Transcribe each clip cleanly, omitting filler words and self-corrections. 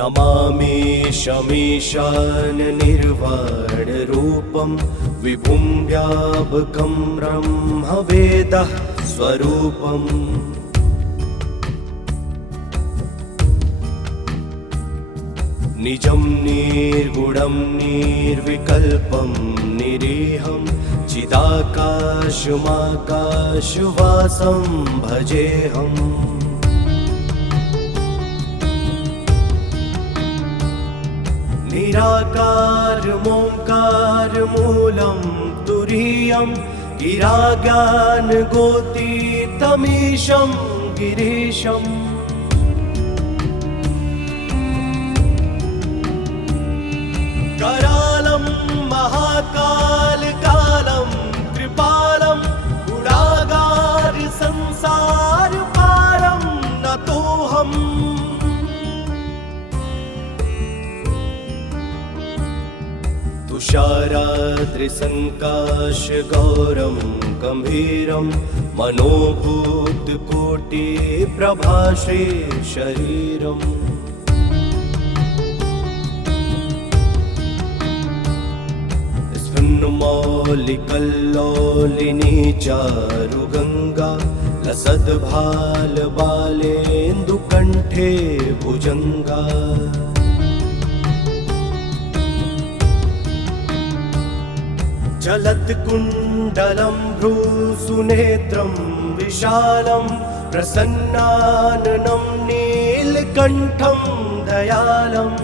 नमामि शमीशान निर्वाणरूपं विभुं व्यापकं ब्रह्मवेदः स्वरूपम्। निजं निर्गुणं निर्विकल्पं निरीहं चिदाकाशमाकाशवासं भजेऽहम्। निराकारमोङ्कारमूलं तुरीयं गिराज्ञानगोतीतमीशं गिरीशम्। करालं महाकालकालं कृपालं गुणागार संसार पारं नतोऽहम्। तुषाराद्रिसङ्काशगौरं गम्भीरं मनोभूतकोटिप्रभाश्री शरीरम्। मौलिकल्लोलिनी चारुगङ्गा लसद्भालबालेन्दुकण्ठे भुजङ्गा। चलत्कुण्डलं भ्रूसुनेत्रं विशालं प्रसन्नाननं नीलकण्ठं दयालम्।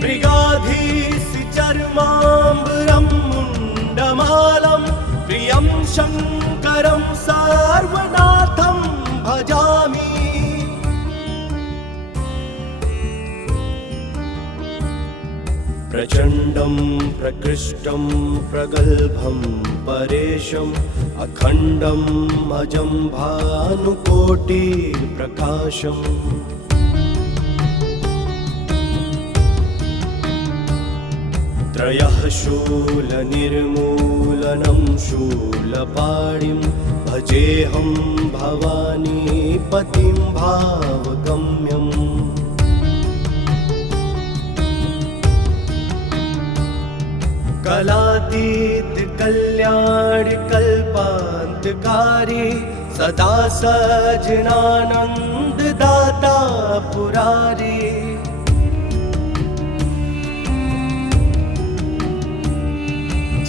मृगाधीशचर्माम्बरं मुण्डमालं प्रियं शङ्करं सार्वनाथं भजामि। प्रचण्डं प्रकृष्टं प्रगल्भं परेशम् अखण्डम् अजं भानुकोटिप्रकाशम्। त्रयः शूलनिर्मूलनं शूलपाणिं भजेऽहं भवानीपतिं भावगम्यम्। कलातीत कल्याणकल्पान्तकारी सदा सज्जनानन्ददाता पुरारी।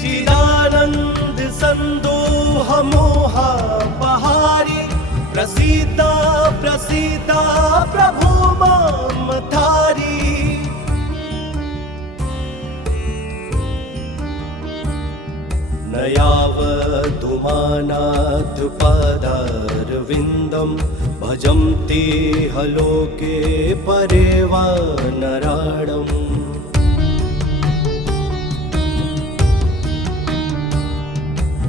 चिदानन्द सन्दोह मोहापहारी प्रसीता प्रसीता प्रभो मां थारी। न यावदुमानाथपादारविन्दं भजन्ति हलोके परे वा नराणम्।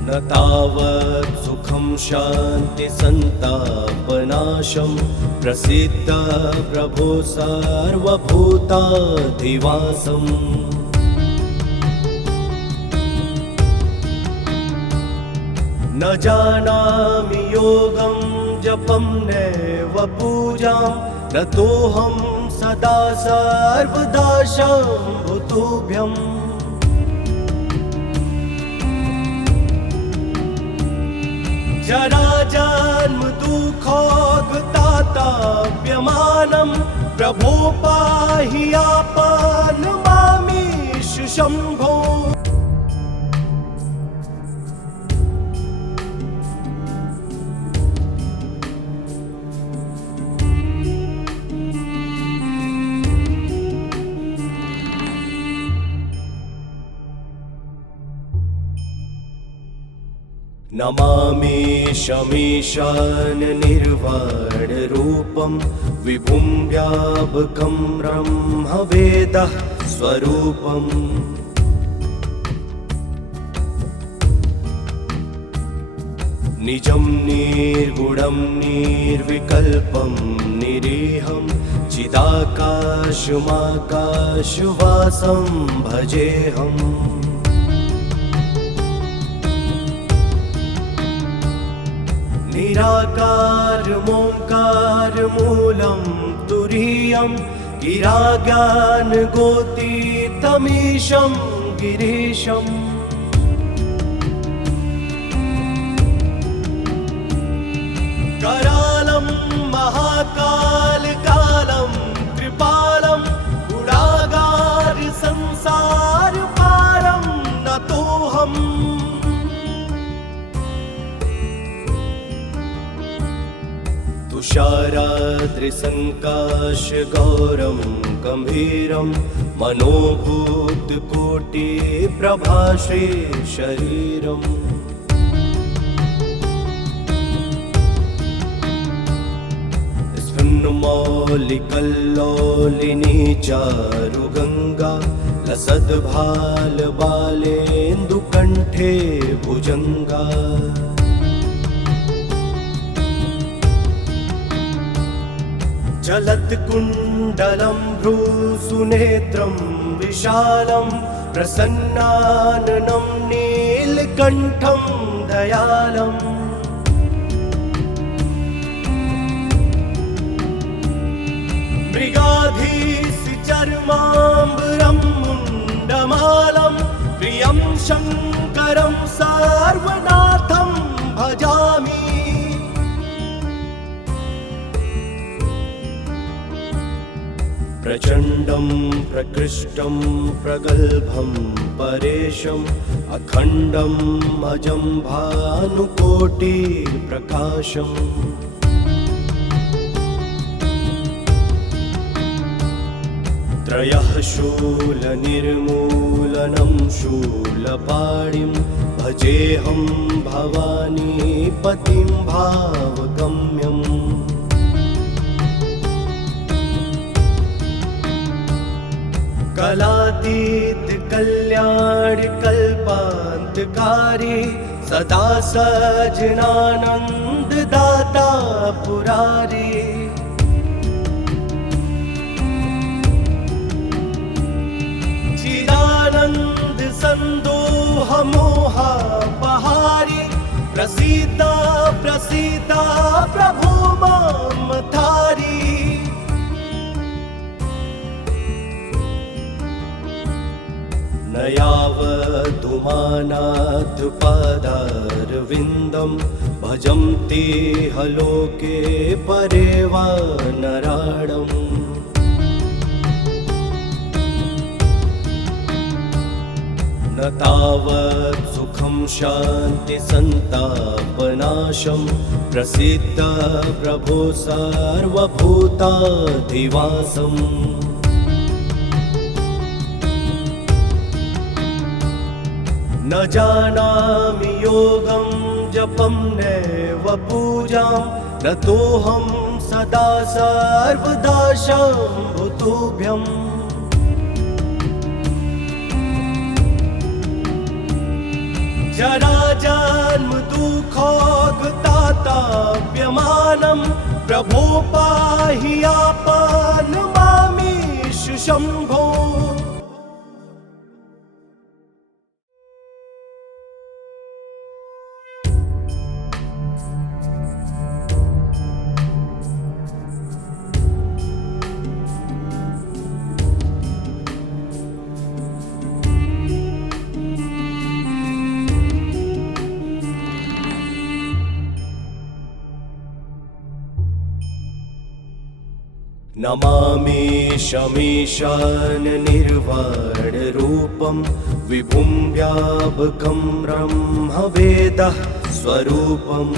न तावत् सुखं शान्ति सन्तापनाशं प्रसीद प्रभो सर्वभूताधिवासम्। न जानामि योगं जपं नैव पूजां नतोऽहं सदा सर्वदा शम्भुतुभ्यम्। जराजन्म दुःखोगताताप्यमानं प्रभो पाहि आपन्नमामीश शम्भो। नमामि शमीशान निर्वाणरूपं विभुं व्यापकं ब्रह्मवेदः स्वरूपम्। निजं निर्गुणं निर्विकल्पं निरीहं चिदाकाशमाकाशवासं भजेऽहम्। निराकारमोङ्कारमूलं तुरीयं गिराज्ञानगोतीतमीशं गिरीशम् करालं महाकालकालं कृपालं गुणागार संसार पारं नतोऽहम् तुषाराद्रिसङ्काशगौरं गम्भीरं मनोभूतकोटिप्रभाश्री शरीरम् मौलिकल्लोलिनी चारुगङ्गा लसद्भालबालेन्दुकण्ठे भुजङ्गा चलत्कुण्डलं भ्रूसुनेत्रं विशालं प्रसन्नाननं नीलकण्ठं दयालम् मृगाधीशचर्माम्बरं मुण्डमालं प्रियं शङ्करं सार्वनाथं भजामि प्रचण्डं प्रकृष्टं प्रगल्भं परेशम् अखण्डम् अजं भानुकोटिप्रकाशम् त्रयः शूलनिर्मूलनं शूलपाणिं भजेऽहं भवानीपतिं भावगम्यम् कलातीत कल्याणकल्पान्तकारी सदा सज्जनानन्ददाता पुरारी चिदानन्द सन्दोहमोहापहारी प्रसीता प्रसीता प्रभो मां थारी न यावदुमानाथपादारविन्दं भजन्ति हलोके परे वा नराणम् न तावत् सुखं शान्तिसन्तापनाशं प्रसीद प्रभो सर्वभूताधिवासम् न जानामि योगं जपं नैव पूजां नतोऽहं सदा सर्वदा शम्भुतुभ्यम् जराजन्म दुःखोगताताप्यमानं प्रभो पाहि आपन्नमामीश शम्भो नमामि शमीशान निर्वाणरूपं विभुं व्यापकं ब्रह्मवेदः स्वरूपम्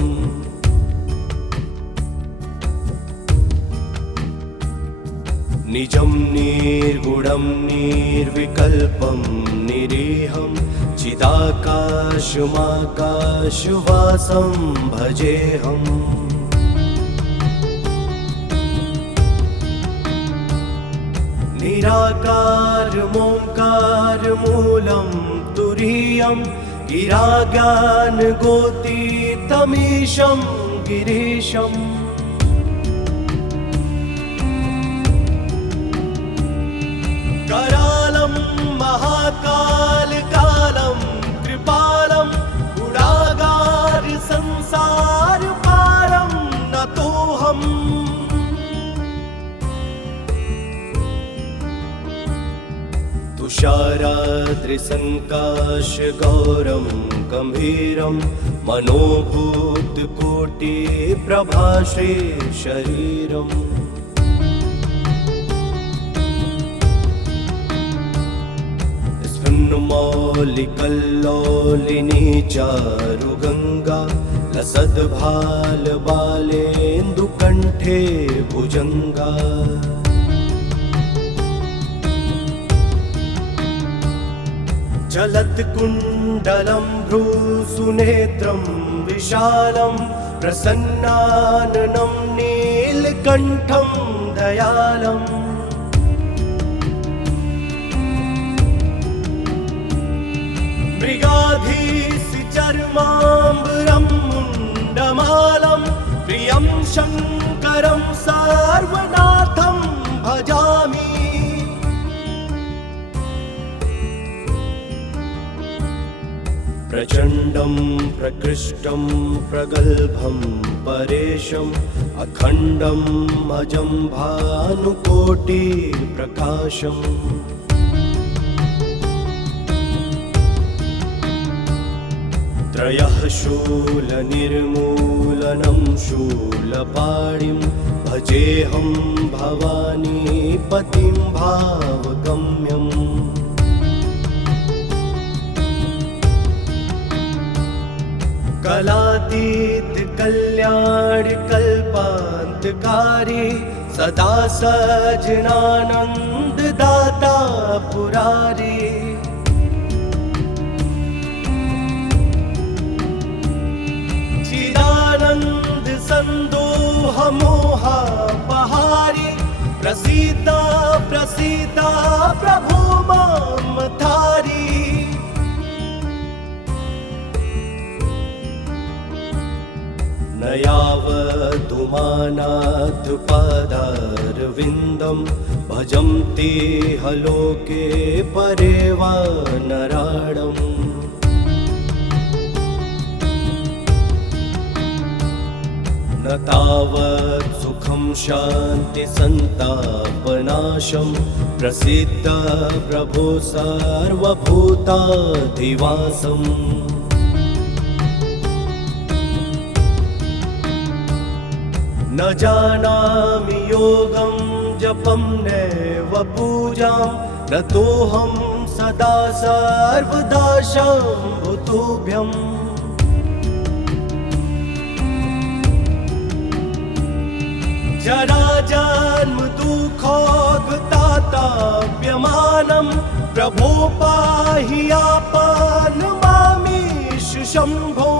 निजं निर्गुणं निर्विकल्पं निरीहं चिदाकाशमाकाशवासं भजेऽहम् निराकारमोङ्कारमूलं तुरीयं गिराज्ञानगोतीतमीशं गिरीशम् करालं महाकालकालं कृपालं गुणागार संसार पार तुषाराद्रिसङ्काशगौरं गम्भीरं मनोभूतकोटिप्रभाश्री शरीरम् स्फुन्मौलिकल्लोलिनी चारुगङ्गा लसद्भालबालेन्दुकण्ठे भुजङ्गा चलत्कुण्डलं भ्रूसुनेत्रं विशालं प्रसन्नाननं नीलकण्ठं दयालम् मृगाधीशचर्माम्बरं मुण्डमालं प्रियं शङ्करं सार्वनाथं भजामि प्रचण्डं प्रकृष्टं प्रगल्भं परेशम् अखण्डम् अजं भानुकोटिप्रकाशम् त्रयः शूलनिर्मूलनं शूलपाणिं भजेऽहं भवानीपतिं भावगम्यम् कलातीत कल्याणकल्पान्तकारी सदा सज्जनानन्ददाता पुरारी चिदानन्द सन्दोह मोहापहारी प्रसीता प्रसीता प्रभो मां थारी न यावदुमानाथपादारविन्दं भजं ते हलोके परे वा नराणम् न तावत् सुखं शान्तिसन्तापनाशं प्रसीद प्रभो सर्वभूताधिवासम् न जानामि योगं जपं नैव पूजां नतोऽहं सदा सर्वदा शम्भुतुभ्यम् जराजन्म दुःखोगताताप्यमानं प्रभो पाहि आपन्नमामीश शम्भो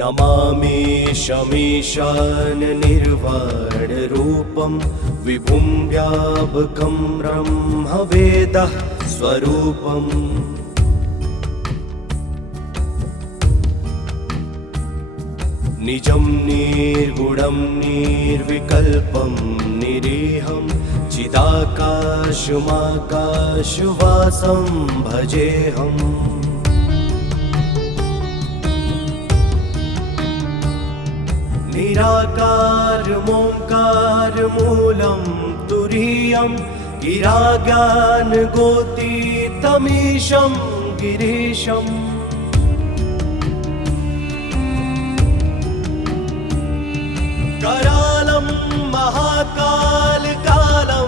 नमामि शमीशाननिर्वाणरूपं विभुं व्यापकं ब्रह्मवेदः स्वरूपम् निजं निर्गुणं निर्विकल्पं निरीहं चिदाकाशमाकाशवासं भजेऽहम् निराकारमोङ्कारमूलं तुरीयं गिराज्ञानगोतीतमीशं गिरीशम् करालं महाकालकालं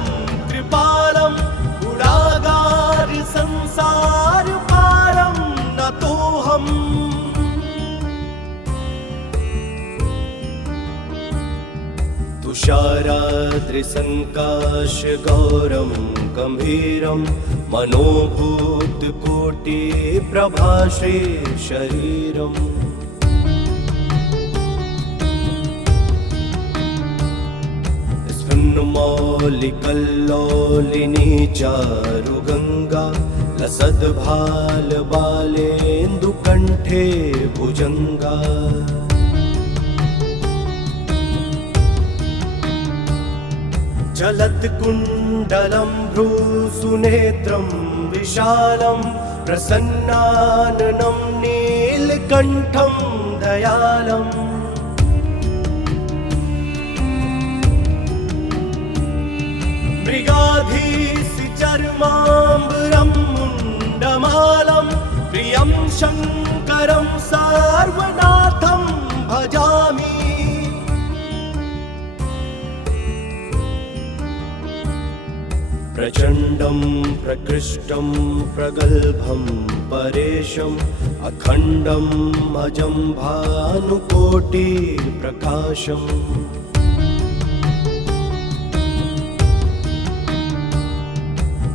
कृपालं गुणागार संसारपारं नतोऽहम् तुषाराद्रिसङ्काशगौरं गम्भीरं मनोभूतकोटिप्रभाश्री शरीरम् स्फुन्मौलिकल्लोलिनी चारुगङ्गा लसद्भालबालेन्दुकण्ठे भुजङ्गा चलत्कुण्डलं भ्रूसुनेत्रं विशालं प्रसन्नाननं नीलकण्ठं दयालम् मृगाधीशचर्माम्बरं मुण्डमालं प्रियं शङ्करं सार्वनाथं भजामि। प्रचण्डं प्रकृष्टं प्रगल्भं परेशम् अखण्डम् अजं भानुकोटिप्रकाशम्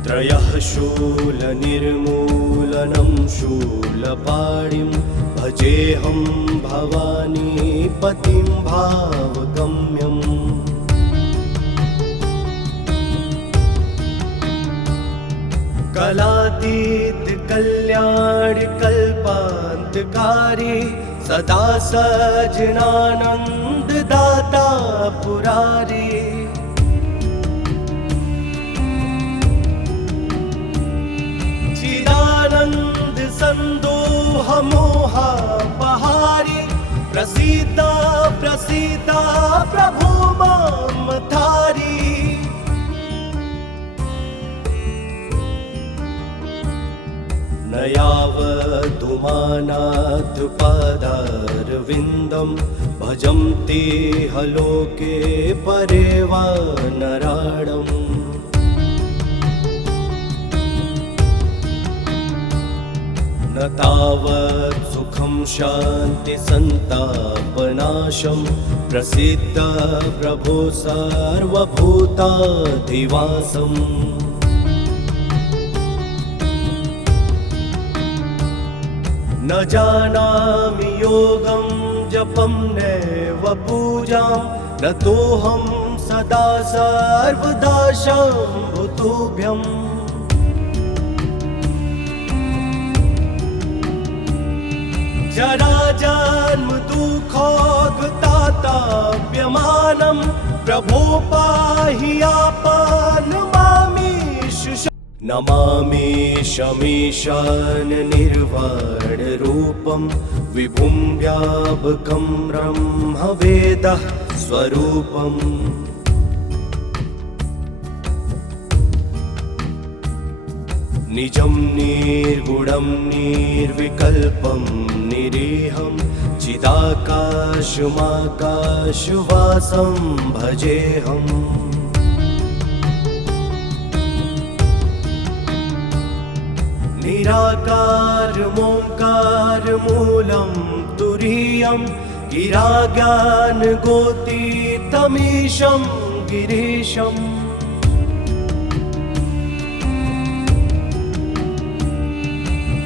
त्रयः शूलनिर्मूलनं शूलपाणिं भजेऽहं भवानीपतिं भावगम्यम्। कलातीत कल्याणकल्पान्तकारी सदा सज्जनानन्ददाता पुरारी। चिदानन्द सन्दोह मोहापहारी प्रसीदा प्रसीदा प्रभो मामधारी। न यावदुमानाथपादारविन्दं भजं ते हलोके परे वा नराणम्। न तावत् सुखं शान्तिसन्तापनाशं प्रसीद प्रभो सर्वभूताधिवासम्। न जानामि योगं जपं नैव पूजां न तोऽहं सदा सर्वदा शम्भुतुभ्यम्। जराजन्म दुःखोगताताप्यमानं प्रभो पाहि आपन्नमामीश। नमामि शमीशान निर्वाणरूपं विभुं व्यापकं ब्रह्मवेदः स्वरूपम्। निजं निर्गुणं निर्विकल्पं निरीहं चिदाकाशमाकाशवासं भजेऽहम्। निराकारमोङ्कारमूलं तुरीयं गिराज्ञानगोतीतमीशं गिरीशम्।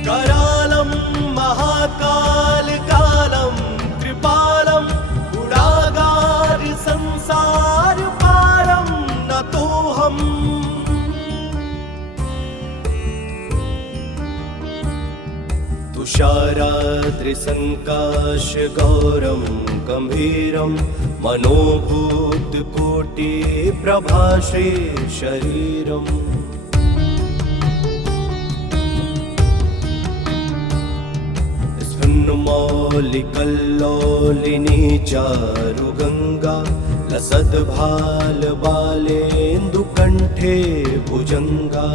करालं महाकालकालं कृपालं गुणागार संसारपारं नतोऽहम्। तुषाराद्रिसङ्काशगौरं गम्भीरं मनोभूतकोटिप्रभाश्रीशरीरम्। मौलिकल्लोलिनी चारुगङ्गा लसद्भालबालेन्दुकण्ठे भुजङ्गा।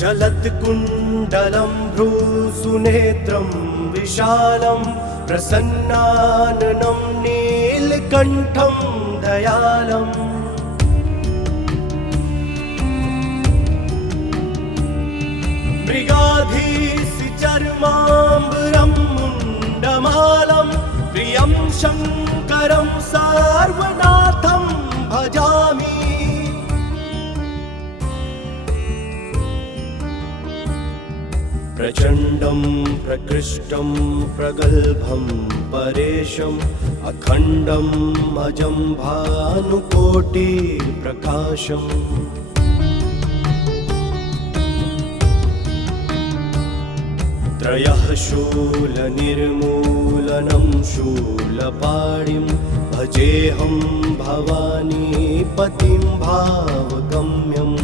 चलत्कुण्डलं भ्रूसुनेत्रं विशालं प्रसन्नाननं नीलकण्ठं दयालम्। मृगाधीशचर्माम्बरं मुण्डमालं प्रियं शङ्करं सार्वनाथं भजामि। प्रचण्डं प्रकृष्टं प्रगल्भं परेशम् अखण्डम् अजं भानुकोटिप्रकाशम्। त्रयः शूलनिर्मूल निर्मूलनं शूलपाणिं भजेऽहं भवानी पतिं भावगम्यम्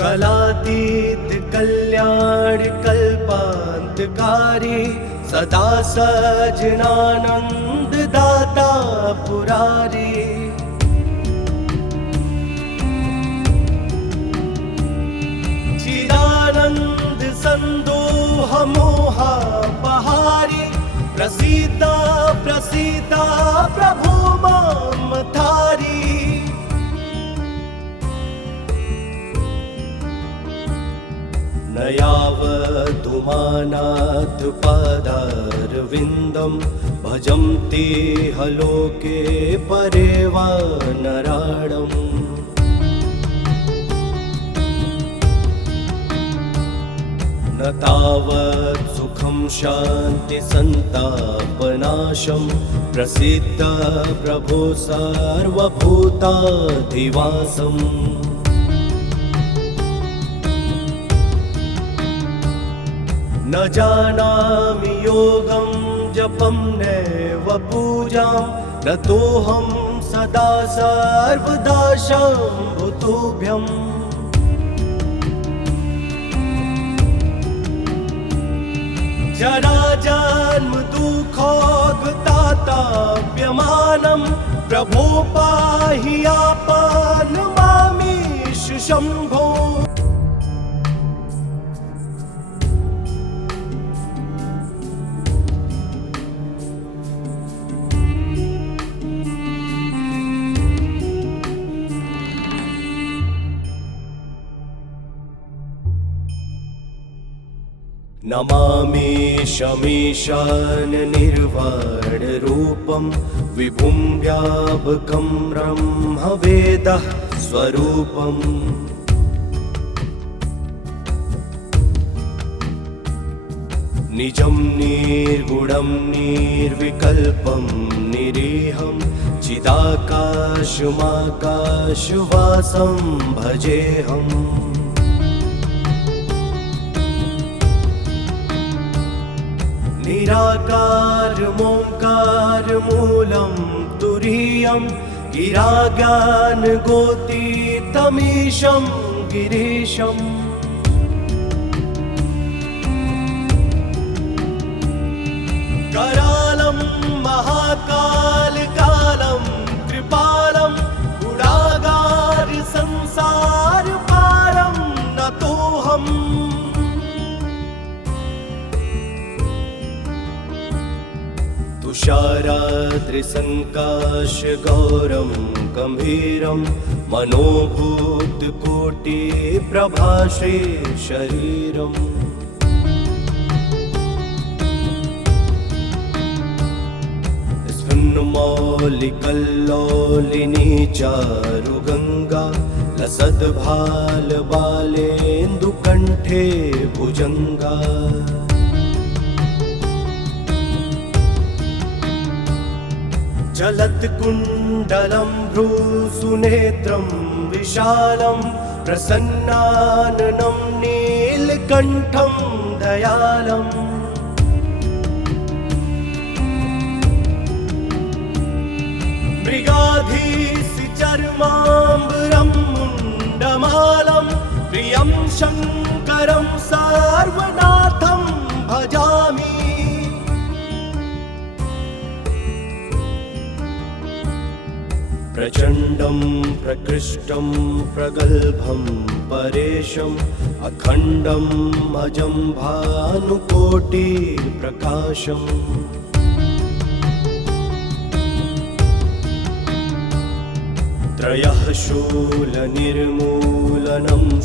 कलातीत कल्याण कल्पान्तकारी सदा सज्जनानंद दाता पुरारी चिदानंद संदोह मोहा पहारी प्रसीदा प्रसीदा प्रभु माम थारी न यावदुमानाथ पादारविन्दं भजन्ति हलोके परे वा नराणम् न तावत् सुखं शान्ति सन्तापनाशं प्रसिद्ध प्रभो सर्वभूताधिवासम् न जानामि योगं जपं नैव पूजां नतोऽहं सदा सर्वदा शम्भुतुभ्यम् जरा जन्म दुःखोगताताप्यमानं प्रभो पाहि आपन्नमामीश शम्भो नमामि शमीशान निर्वाण रूपं विभुं व्यापकं ब्रह्मवेदः स्वरूपम् निजं निर्गुणं निर्विकल्पं निरीहं चिदाकाशमाकाशवासं भजेऽहम् निराकारमोङ्कारमूलं तुरीयं गिराज्ञानगोतीतमीशं गिरीशम् करालं महाकालकालं कृपालं गुणागार संसारपारं नतोऽहम् तुषाराद्रिसङ्काशगौरं गम्भीरं मनोभूतकोटिप्रभाश्री शरीरम् स्फुन्नमौलिकल्लोलिनी चारुगङ्गा लसद्भालबालेन्दुकण्ठे भुजङ्गा जलत्कुण्डलं भ्रूसुनेत्रं विशालं प्रसन्नाननं नीलकण्ठं दयालम् मृगाधीशचर्माम्बरं मुण्डमालं प्रियं शङ्करं सार्वनाथं भजामि प्रचण्डं प्रकृष्टं प्रगल्भं परेशम् अखण्डं अजं भानुकोटिप्रकाशम् त्रयः शूलनिर्मूलनं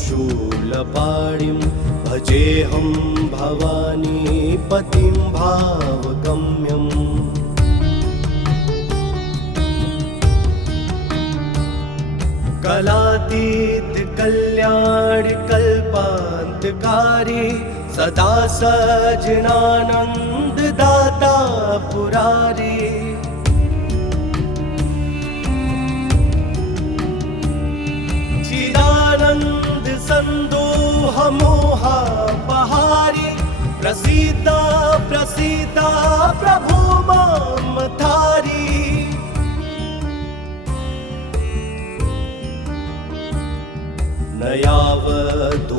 शूलपाणिं भजेऽहं भवानी पतिं भावगम्यम् कलातीत कल्याण कल्पान्तकारी सदा सज्जनानंद दाता पुरारी चिदानंद संदोह मोहापहारी प्रसीद प्रसीद प्रभो ममतारी न यावदुमानाथ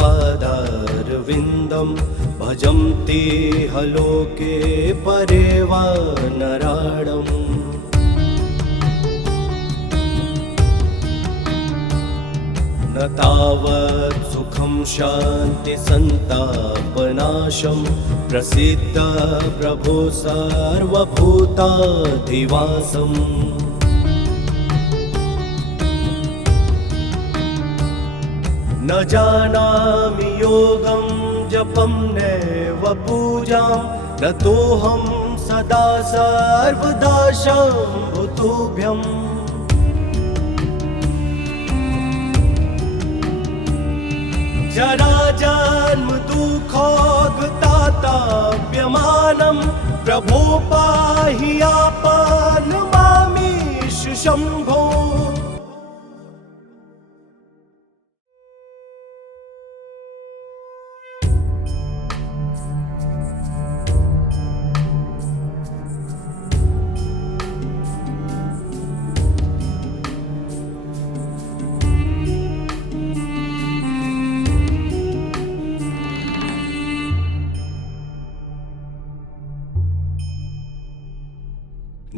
पादारविन्दं भजन्ति हलोके परे वा नराणम् न तावत् सुखं शान्ति सन्तापनाशं प्रसीद प्रभो सर्वभूताधिवासम् न जानामि योगं जपं नैव पूजां न तोऽहं सदा सर्वदा शम्भुतुभ्यम् जरा जन्म दुःखोगताताप्यमानं प्रभो पाहि आपन्नमामीश शम्भो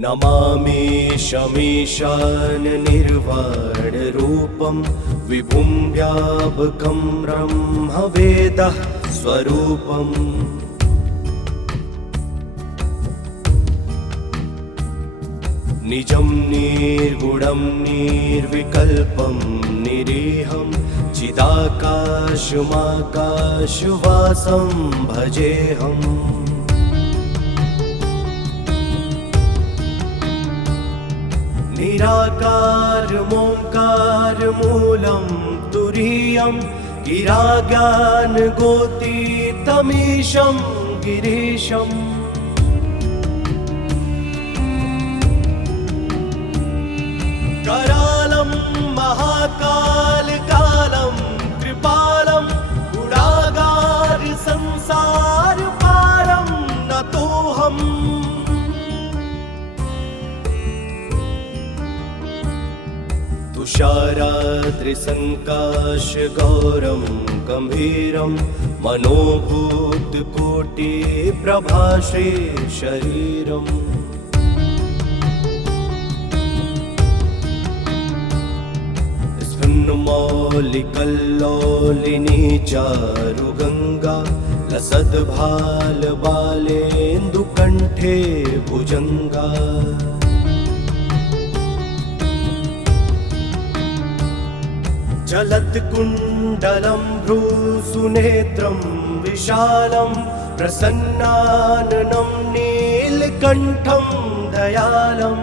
नमामि शमीशान निर्वाणरूपं विभुं व्यापकं ब्रह्मवेदः स्वरूपम् निजं निर्गुणं निर्विकल्पं निरीहं चिदाकाशमाकाशवासं भजेऽहम् निराकारमोङ्कारमूलं तुरीयं गिराज्ञानगोतीतमीशं गिरीशम् करालं महाकालकालं कृपालं गुणागार संसार पारं नतोऽहम् तुषाराद्रिसङ्काशगौरं गम्भीरं मनोभूतकोटिप्रभाश्री शरीरम् स्फुन्नमौलिकल्लोलिनी चारुगङ्गा लसद्भालबालेन्दुकण्ठे भुजङ्गा चलत्कुण्डलं भ्रूसुनेत्रं विशालं प्रसन्नाननं नीलकण्ठं दयालम्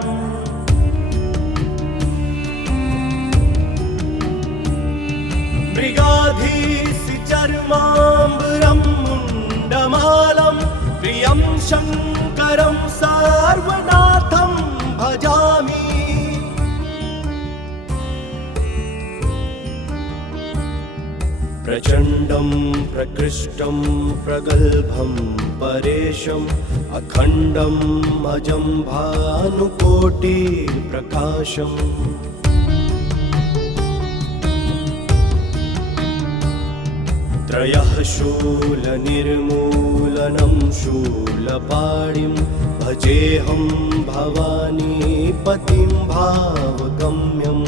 मृगाधीशचर्माम्बरं मुण्डमालं प्रियं शङ्करं सर्वनाथं भजामि प्रचण्डं प्रकृष्टं प्रगल्भं परेशम् अखण्डम् अजं भानुकोटिप्रकाशम् त्रयः शूलनिर्मूलनं शूलपाणिं भजेऽहं भवानीपतिं भावगम्यम्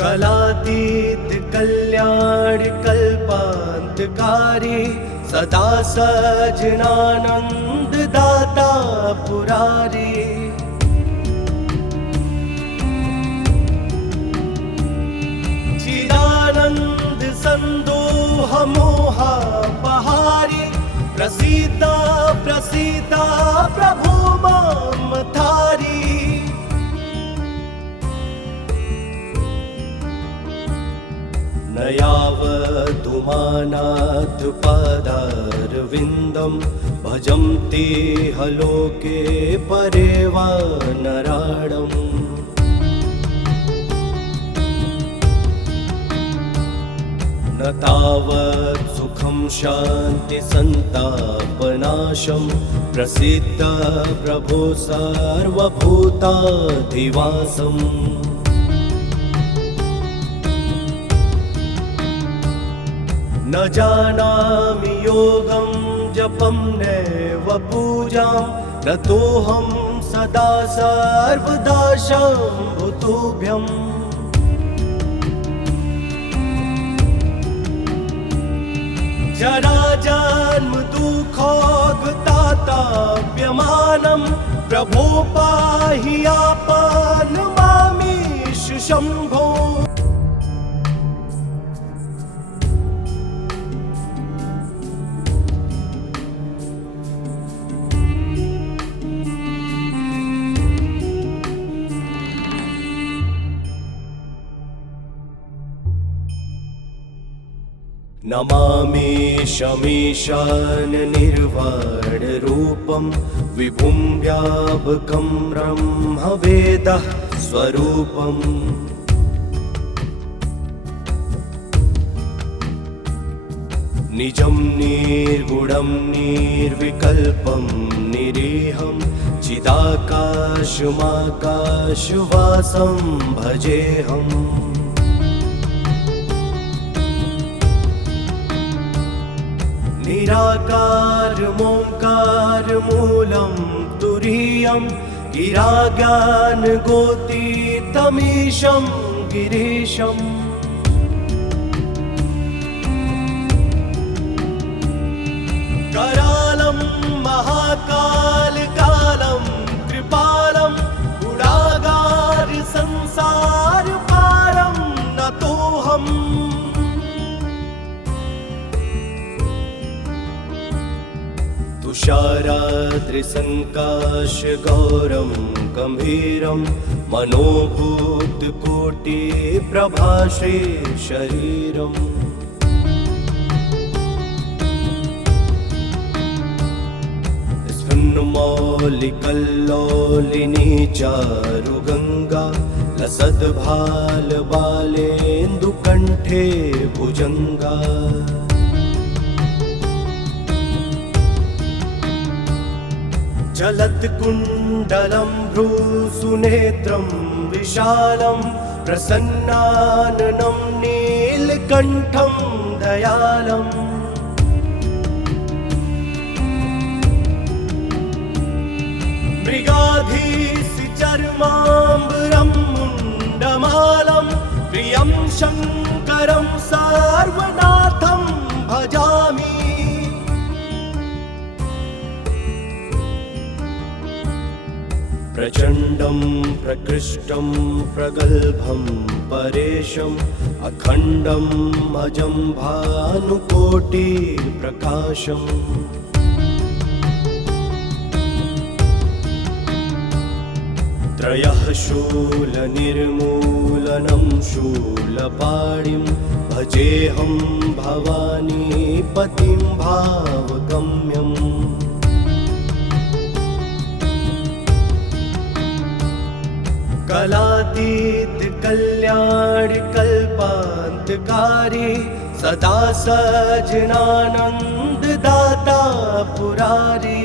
कलातीत कल्याण कल्पान्तकारी सदा सजनानंद दाता पुरारी चिदानंद संदोह मोहापहारी प्रसीद प्रसीद प्रभो ममतारी न यावदुमानाथ पादारविन्दं भजन्ति हलोके परे वा नराणम् न तावत् सुखं शान्ति सन्तापनाशं प्रसीद प्रभो सर्वभूताधिवासम् न जानामि योगं जपं नैव पूजां नतोऽहं सदा सर्वदा शम्भुतुभ्यम् जरा जन्म दुःखोगताताप्यमानं प्रभो पाहि आपन्नमामीश शम्भो। नमामि शमीशान निर्वाणरूपं विभुं व्यापकं ब्रह्मवेदः स्वरूपम् निजं निर्गुणं निर्विकल्पं निरीहं चिदाकाशमाकाशवासं भजेऽहम् निराकारमोङ्कारमूलं तुरीयं गिराज्ञानगोतीतमीशं गिरीशम् करालं महाकालकालं कृपालं गुणागार संसार पारं नतोऽहम् तुषाराद्रिसङ्काशगौरं गम्भीरं मनोभूतकोटिप्रभाश्री शरीरम् स्फुन्नमौलिकल्लोलिनी चारुगङ्गा लसद्भालबालेन्दुकण्ठे भुजङ्गा चलत्कुण्डलं भ्रूसुनेत्रं विशालं प्रसन्नाननं नीलकण्ठं दयालम् मृगाधीशचर्माम्बरं मुण्डमालं प्रियं शङ्करं सर्वनाथं भजामि। प्रचण्डं प्रकृष्टं प्रगल्भं परेशम् अखण्डम् अजं भानुकोटिप्रकाशम् त्रयः शूलनिर्मूलनं शूलपाणिं भजेऽहं भवानीपतिं भावगम्यम् कलातीत कल्याणकल्पान्तकारी सदा सज्जनानन्ददाता पुरारी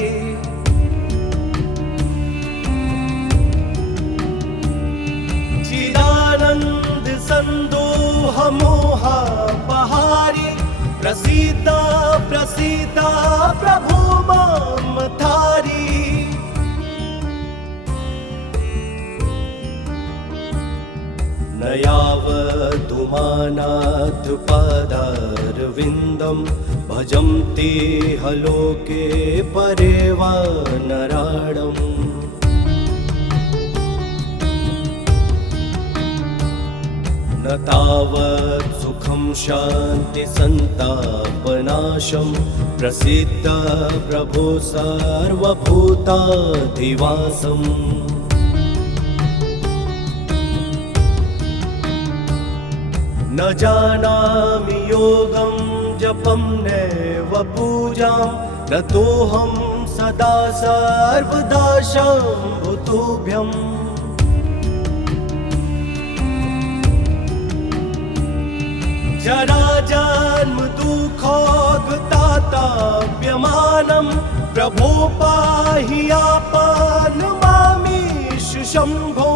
चिदानन्द सन्दोहमोहापहारी प्रसीद प्रसीद प्रभो मां थारी। न यावदुमानाथपादारविन्दं भजन्ति हलोके परे वा नराणम् न तावत् सुखं शान्ति सन्तापनाशं प्रसीद प्रभो सर्वभूताधिवासम् न जानामि योगं जपं नैव पूजां नतोऽहं सदा सर्वदा शम्भुतुभ्यम् जरा मुह्यमानं प्रभो पाहि आपन्मामीश शम्भो।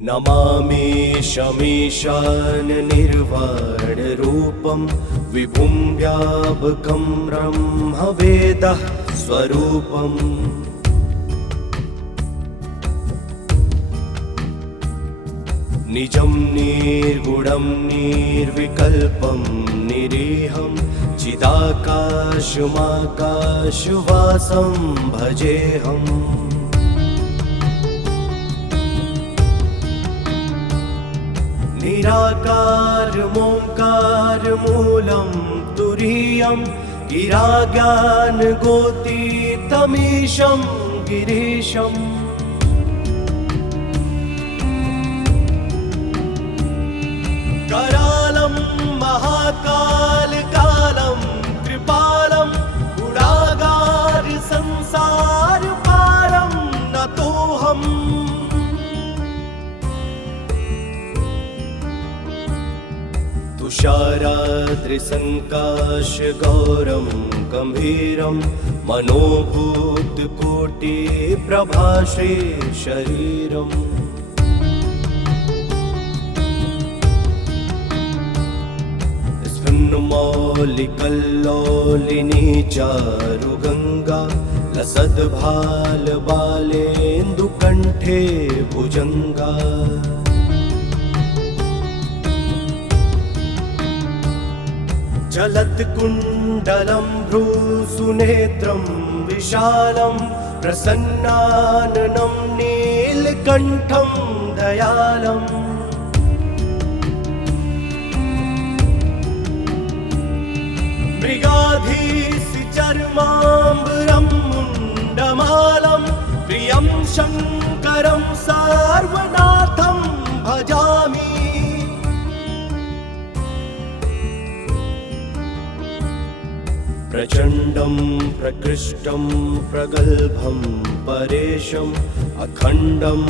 नमामि शमीशान निर्वाणरूपं विभुं व्यापकं ब्रह्मवेदः स्वरूपम्। निजं निर्गुणं निर्विकल्पं निरीहं चिदाकाशमाकाशवासं भजेऽहम्। निराकारमोङ्कारमूलं तुरीयं गिराज्ञानगोतीतमीशं गिरीशम्। करालं महाकालकालं कृपालं गुणागार संसारपारं नतोऽहम्। तुषाराद्रिसङ्काशगौरं गम्भीरं मनोभूतकोटिप्रभाश्री शरीरम्। स्फुन्मौलिकल्लोलिनी चारुगङ्गा लसद्भालबालेन्दुकण्ठे भुजङ्गा। जलत्कुण्डलं भ्रूसुनेत्रं विशालं प्रसन्नाननं नीलकण्ठं दयालम्। मृगाधीशचर्माम्बरं मुण्डमालं प्रियं शङ्करं सार्वनाथं भजामि। प्रचण्डं प्रकृष्टं प्रगल्भं परेशम् अखण्डं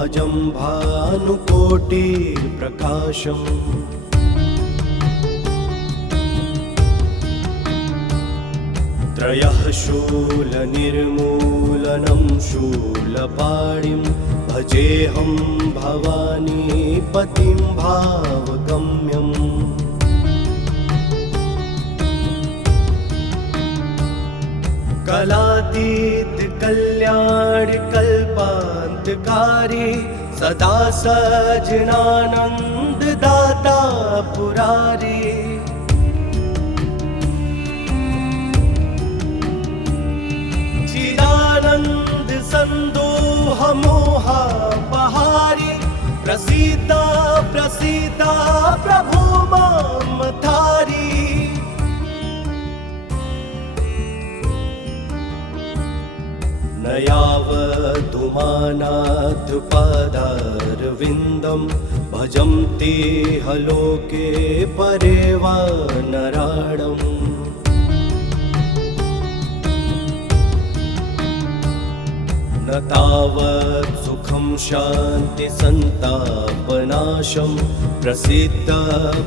अजं भानुकोटिप्रकाशम्। त्रयः शूलनिर्मूलनं शूलपाणिं भजेऽहं भवानीपतिं भावगम्यम्। कलातीत कल्याण कल्पान्तकारी सदा सजनानंद दाता पुरारी। चिदानंद संदोह मोहा पहारी प्रसीता प्रसीता प्रभु माम थारी। न यावदुमानाथपादारविन्दं भजन्ति हलोके परे वा नराणम्। न तावत् सुखं शान्तिसन्तापनाशं प्रसीद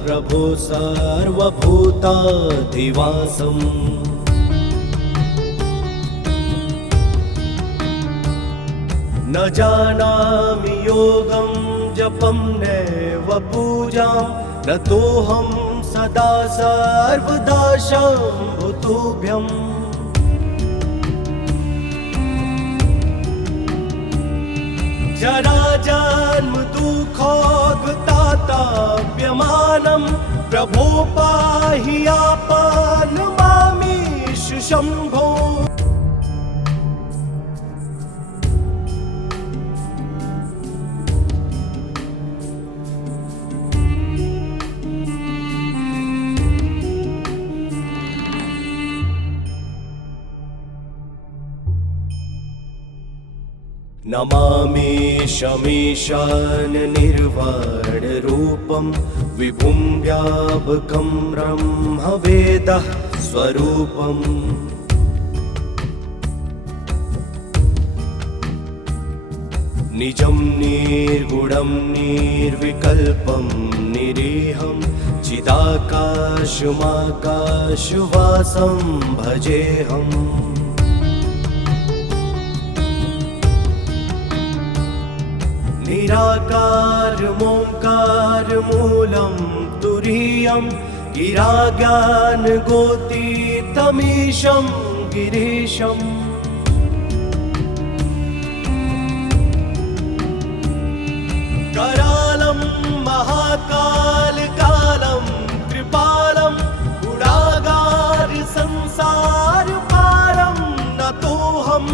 प्रभो सर्वभूताधिवासम्। न जानामि योगं जपं नैव पूजां नतोऽहं सदा सर्वदा शम्भुतुभ्यम्। जराजन्म दुःखोगताताप्यमानं प्रभो पाहि आपन्मामीश शम्भो। नमामि शमीशान निर्वाणरूपं विभुं व्यापकं ब्रह्मवेदः स्वरूपम् निजं निर्गुणं निर्विकल्पं निरीहं चिदाकाशमाकाशवासं भजेऽहम् निराकारमोङ्कारमूलं तुरीयं गिराज्ञानगोतीतमीशं गिरीशम् करालं महाकालकालं कृपालं गुणागार संसार पारं नतोऽहम्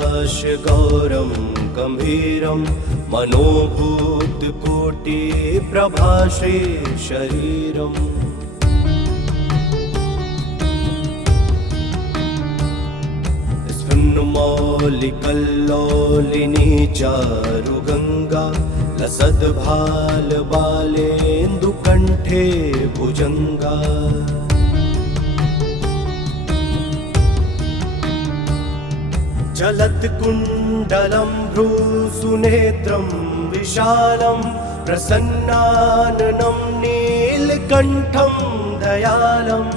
तुषाराद्रिसङ्काशगौरं गम्भीरं मनोभूतकोटिप्रभाश्री शरीरम् मौलिकल्लोलिनी चारुगङ्गा लसद्भालबालेन्दुकण्ठे भुजङ्गा चलत्कुण्डलं भ्रूसुनेत्रं विशालं प्रसन्नाननं नीलकण्ठं दयालम्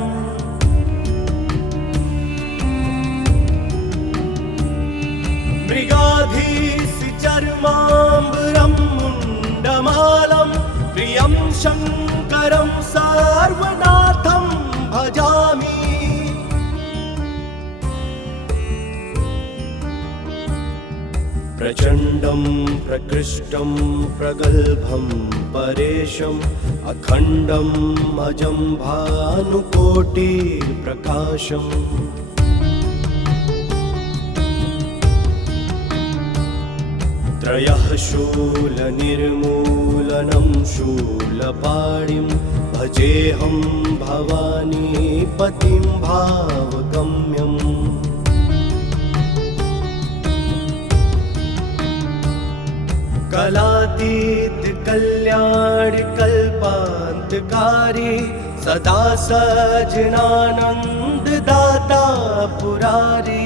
मृगाधीशचर्माम्बरं मुण्डमालं प्रियं शङ्करं सार्वनाथं भजामि प्रचण्डं प्रकृष्टं प्रगल्भं परेशम् अखण्डम् अजं भानुकोटिप्रकाशम् त्रयः शूलनिर्मूलनं शूलपाणिं भजेऽहं भवानीपतिं भावगम्यम् कलातीतकल्याणकल्पान्तकारी सदा सज्जनानन्ददाता पुरारी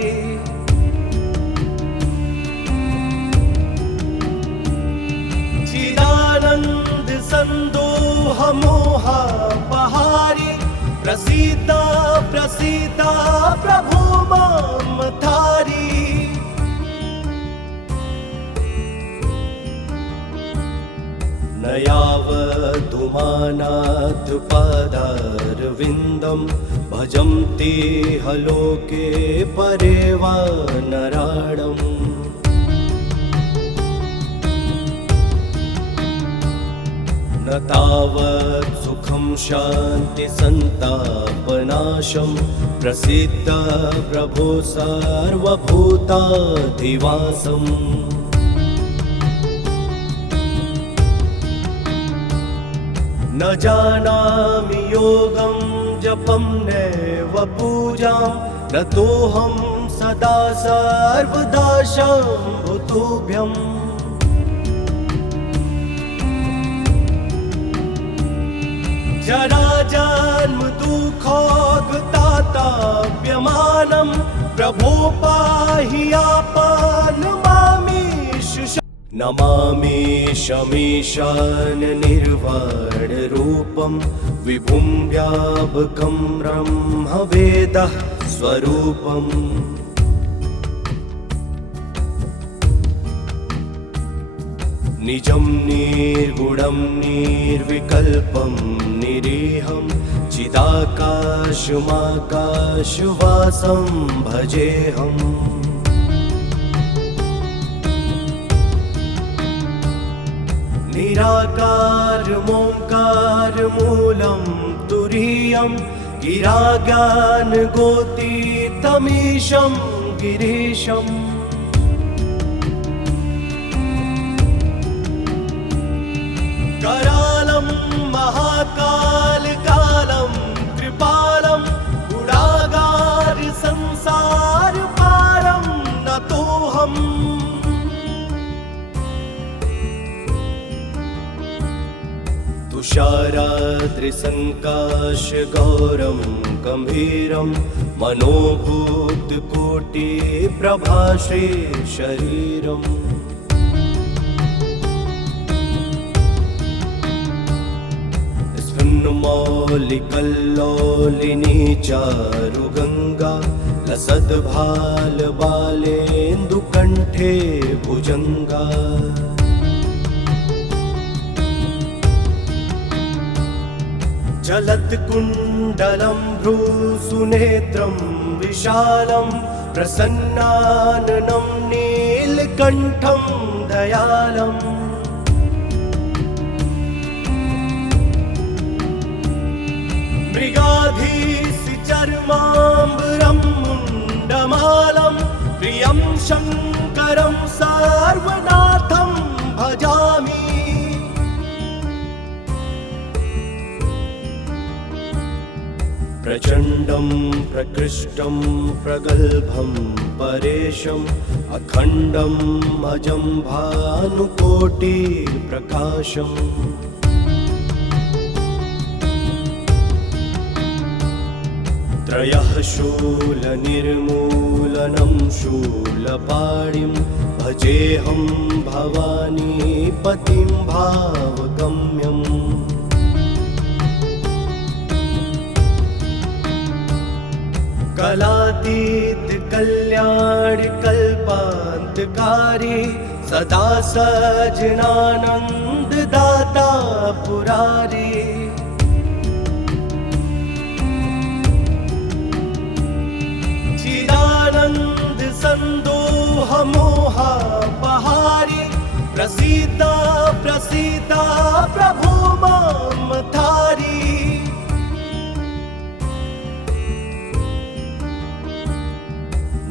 चिदानन्द सन्दोह मोहापहारी प्रसीता प्रसीता प्रभो मां थारी न यावदुमानाथपादारविन्दं भजन्ति हलोके परे वा नराणम् न तावत् सुखं शान्तिसन्तापनाशं प्रसीद प्रभो सर्वभूताधिवासम् न जानामि योगं जपं नैव पूजां नतोऽहं सदा सर्वदा शम्भुतुभ्यम् जराजन्म दुःखोगताताप्यमानं प्रभो पाहि आपन्नमामीश नमामि शमीशान निर्वाणरूपं विभुं व्यापकं ब्रह्मवेदः स्वरूपम् निजं निर्गुणं निर्विकल्पं निरीहं चिदाकाशमाकाशवासं भजेऽहम् निराकारमोङ्कारमूलं तुरीयं गिराज्ञानगोतीतमीशं गिरीशम् करालं महाकालकालं तुषाराद्रिसङ्काशगौरं गम्भीरं मनोभूतकोटिप्रभाश्री शरीरम् स्फुन्मौलिकल्लोलिनी चारुगङ्गा लसद्भालबालेन्दुकण्ठे भुजङ्गा जलत्कुण्डलं भ्रूसुनेत्रं विशालं प्रसन्नाननं नीलकण्ठं दयालम् मृगाधीशचर्माम्बरं मुण्डमालं प्रियं शङ्करं सार्वनाथं भजामि प्रचण्डं प्रकृष्टं प्रगल्भं परेशम् अखण्डम् अजं भानुकोटिप्रकाशम् त्रयः शूलनिर्मूलनं शूलपाणिं भजेऽहं भवानीपतिं भावगम्यम् कलातीत कल्याणकल्पान्तकारी सदा सज्जनानन्ददाता पुरारी चिदानन्द सन्दोह मोहापहारी प्रसीदा प्रसीदा प्रभो मामधारी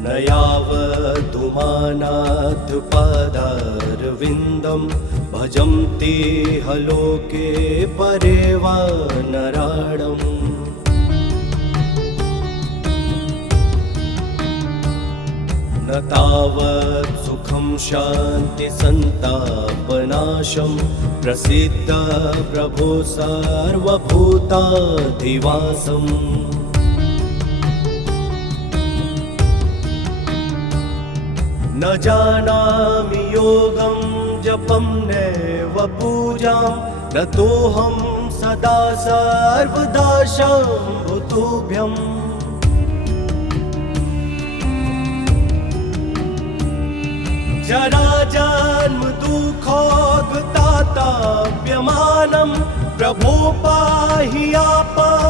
न यावदुमानाथपादारविन्दं भजन्ति हलोके परे वा नराणम् न तावत् सुखं शान्तिसन्तापनाशं प्रसीद प्रभो सर्वभूताधिवासम् न जानामि योगं जपं नैव पूजां न तोऽहं सदा सर्वदा शम्भुतुभ्यम् जराजन्म दुःखोगताताप्यमानं प्रभो पाहि आपन्नमामीश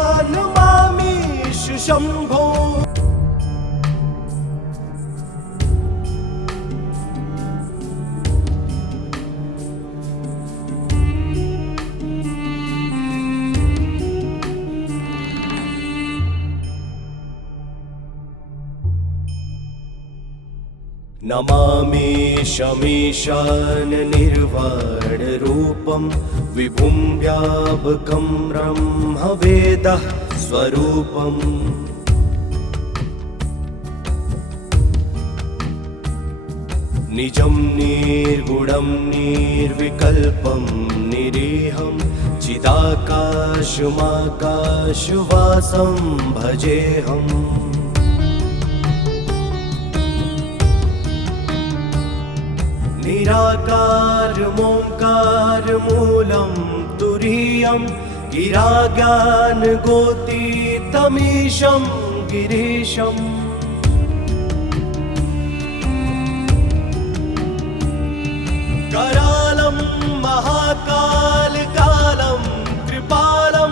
शम्भो नमामि शमीशाननिर्वाणरूपं विभुं व्यापकं ब्रह्मवेदः स्वरूपम् निजं निर्गुणं निर्विकल्पं निरीहं चिदाकाशमाकाशवासं भजेऽहम् निराकारमोङ्कारमूलं तुरीयं गिराज्ञानगोतीतमीशं गिरीशम् करालं महाकालकालं कृपालं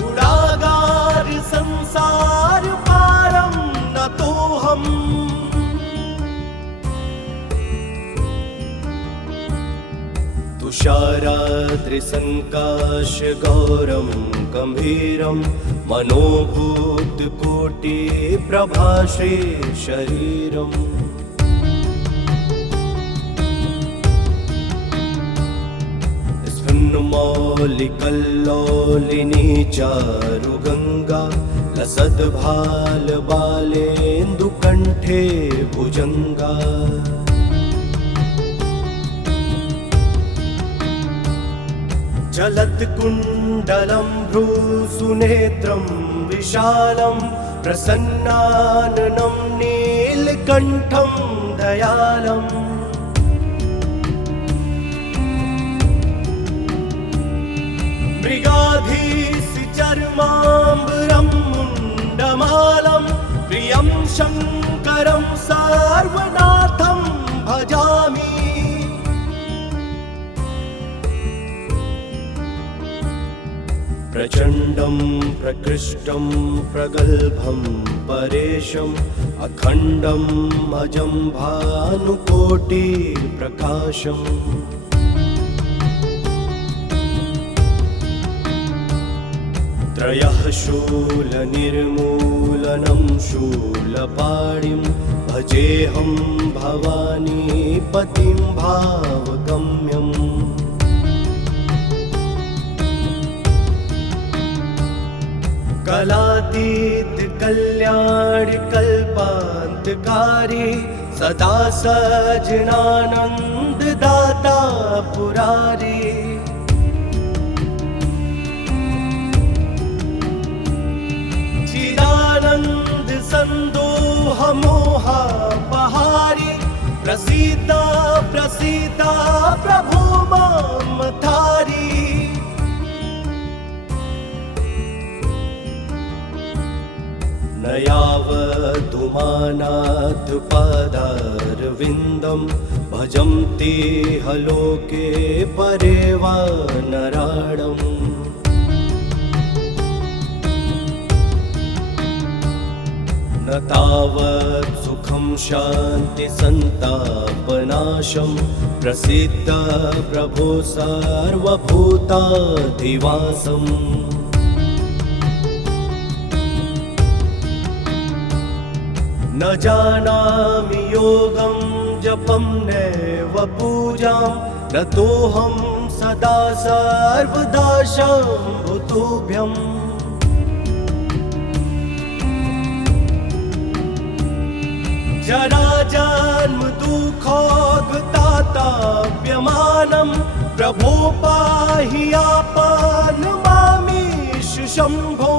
गुणागार संसारपारं नतोऽहम् तुषाराद्रिसङ्काशगौरं गम्भीरं मनोभूतकोटिप्रभाश्री शरीरम् स्फुन्मौलिकल्लोलिनी चारुगङ्गा लसद्भालबालेन्दुकण्ठे भुजङ्गा चलत्कुण्डलं भ्रूसुनेत्रं विशालं प्रसन्नाननं नीलकण्ठं दयालम् मृगाधीशचर्माम्बरं मुण्डमालं प्रियं शङ्करं सार्वनाथं भजामि। प्रचण्डं प्रकृष्टं प्रगल्भं परेशम् अखण्डम् अजं भानुकोटिप्रकाशम् त्रयः शूलनिर्मूलनं शूलपाणिं भजेऽहं भवानीपतिं भावगम्यम्। कलातीत कल्याणकल्पान्तकारी सदा सज्जनानन्ददाता पुरारी। चिदानन्द सन्दोह मोहापहारी प्रसीदा प्रसीदा प्रभो मामधारी। न यावदुमानाथपादारविन्दं भजन्ति हलोके परे वा नराणम्। न तावत् सुखं शान्तिसन्तापनाशं प्रसीद प्रभो सर्वभूताधिवासम्। न जानामि योगं जपं नैव पूजां न तोऽहं सदा सर्वदा शम्भुतुभ्यम्। जराजन्म दुःखोगताताप्यमानं प्रभो पाहि आपन्नमामीश शम्भो।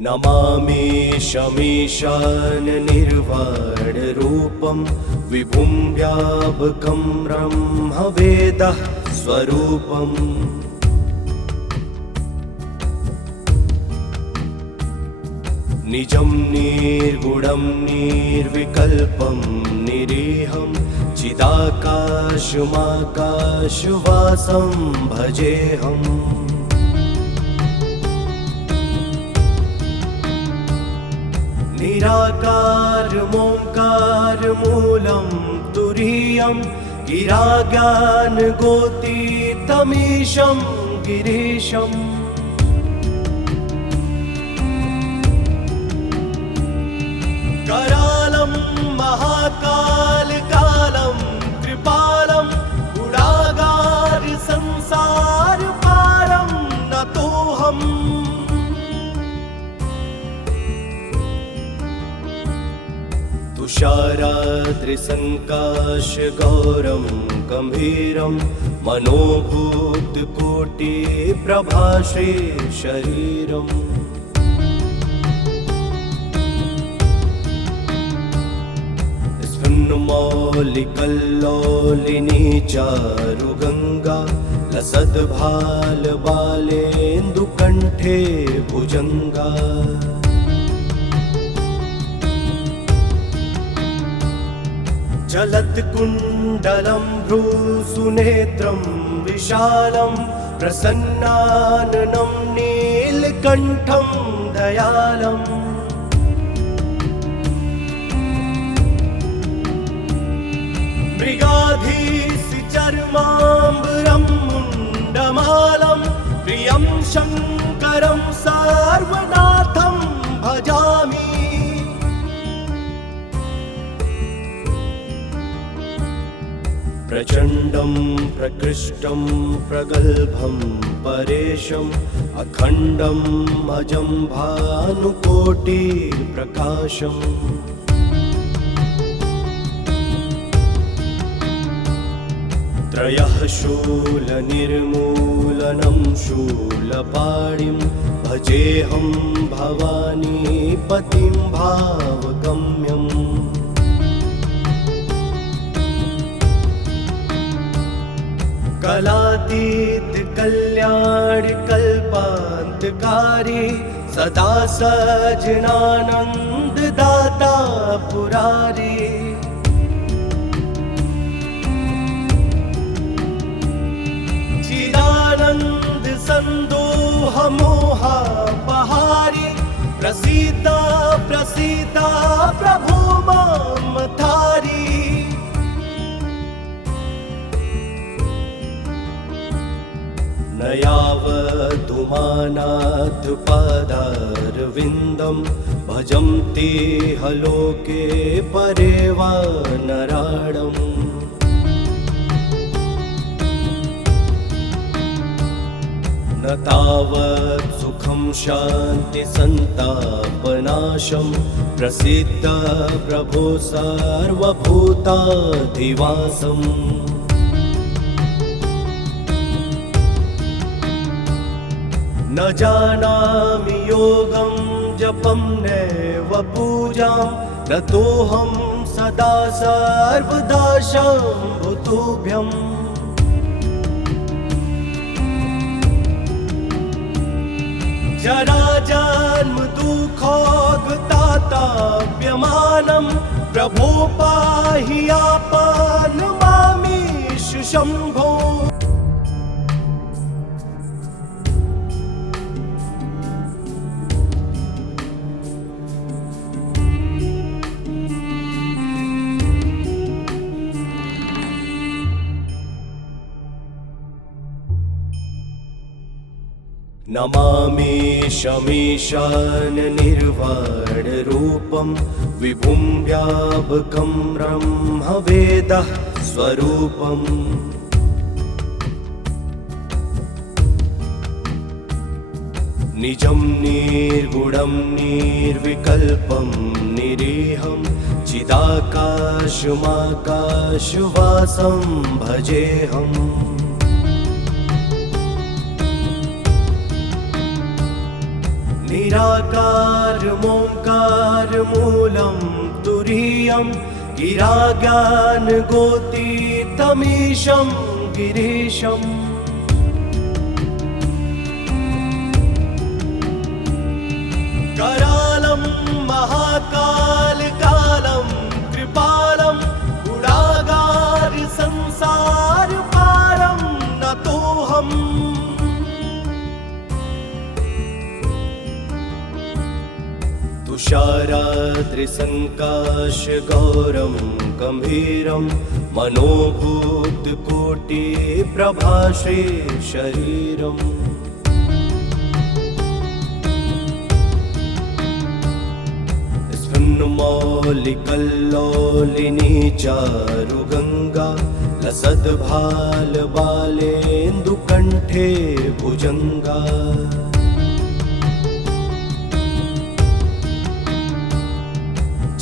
नमामि शमीशाननिर्वाणरूपं विभुं व्यापकं ब्रह्मवेदः स्वरूपम्। निजं निर्गुणं निर्विकल्पं निरीहं चिदाकाशमाकाशवासं भजेऽहम्। निराकारमोङ्कारमूलं तुरीयं गिराज्ञानगोतीतमीशं गिरीशम्। करालं महाकालकालं कृपालं गुणागार संसार पारं नतोऽहम्। तुषाराद्रिसङ्काशगौरं गम्भीरं मनोभूतकोटिप्रभाश्रीशरीरम्। स्फुन्नमौलिकल्लोलिनी चारुगङ्गा लसद्भालबालेन्दुकण्ठे भुजङ्गा। चलत्कुण्डलं भ्रूसुनेत्रं विशालं प्रसन्नाननं नीलकण्ठं दयालम्। मृगाधीशचर्माम्बरं मुण्डमालं प्रियं शङ्करं सार्वनाथं प्रचण्डं प्रकृष्टं प्रगल्भं परेशम् अखण्डम् अजं भानुकोटिप्रकाशम् त्रयः शूलनिर्मूलनं शूलपाणिं भजेऽहं भवानीपतिं भावगम्यम् कलातीत कल्याण कल्पान्तकारी सदा सज्जनानंद दाता पुरारी चिदानंद संदोह मोहापहारी प्रसीता प्रसीता प्रभु ममतारी न यावदुमानाथ पादारविन्दं भजन्ति हलोके परे वा नराणम् न तावत् सुखं शान्ति सन्तापनाशं प्रसिद्ध प्रभो सर्वभूताधिवासम् न जानामि योगं जपं नैव पूजां न तोऽहं सदा सर्वदा शम्भुतुभ्यम् जरा जन्म दुःखोगताताप्यमानं प्रभो पाहि आपन्नमामीश शम्भो नमामि शमीशान निर्वाणरूपं विभुं व्यापकं ब्रह्मवेदः स्वरूपम् निजं निर्गुणं निर्विकल्पं निरीहं चिदाकाशमाकाशवासं भजेऽहम् निराकारमोङ्कार मूलं तुरीयं गिराज्ञानगोतीतमीशं गिरीशम् करालं महाकालकालं कृपालं गुणागार संसार पारं नतोऽहम् तुषाराद्रिसङ्काशगौरं गम्भीरं मनोभूतकोटिप्रभाश्री शरीरम् स्फुन्नमौलिकल्लोलिनी चारुगङ्गा लसद्भालबालेन्दुकण्ठे भुजङ्गा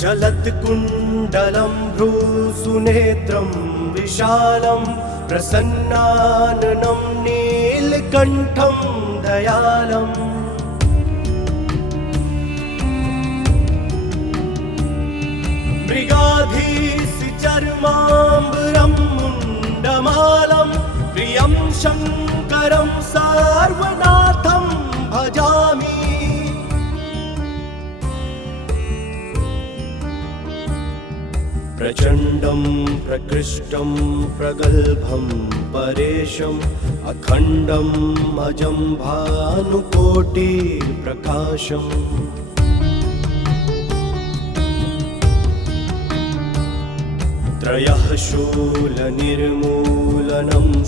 चलत्कुण्डलं भ्रूसुनेत्रं विशालं प्रसन्नाननं नीलकण्ठं दयालम् मृगाधीशचर्माम्बरं मुण्डमालं प्रियं शङ्करं सर्वनाथं भजामि प्रचण्डं प्रकृष्टं प्रगल्भं परेशम् अखण्डम् अजं भानुकोटिप्रकाशम् त्रयः शूलनिर्मूलनं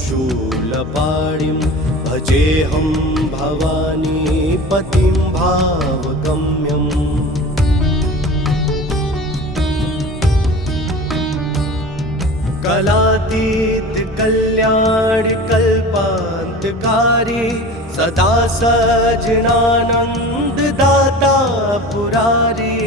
शूलपाणिं भजेऽहं भवानीपतिं भावगम्यम् कलातीत कल्याणकल्पान्तकारी सदा सज्जनानन्ददाता पुरारी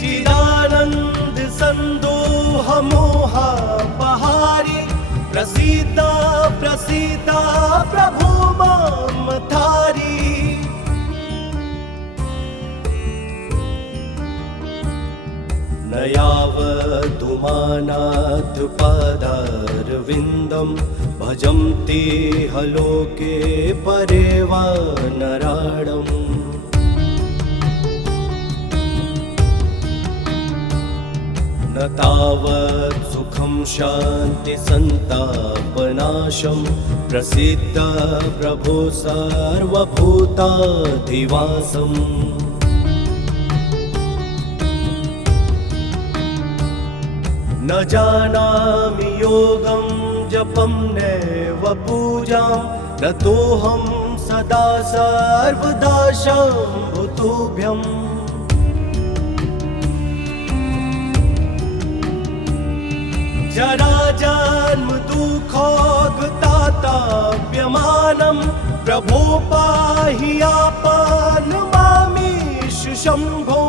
चिदानन्द सन्दोह मोहापहारी प्रसीद प्रसीद प्रभु ममतारी न यावदुमानाथपादारविन्दं भजन्ति ह लोके परे वा नराणम् न तावत् सुखं शान्ति सन्तापनाशं प्रसीद प्रभो सर्वभूताधिवासम् न जानामि योगं जपं नैव पूजां न तोऽहं सदा सर्वदा शम्भुतुभ्यम् जराजन्म दुःखोगताताप्यमानं प्रभो पाहि आपन्नमामीश शम्भो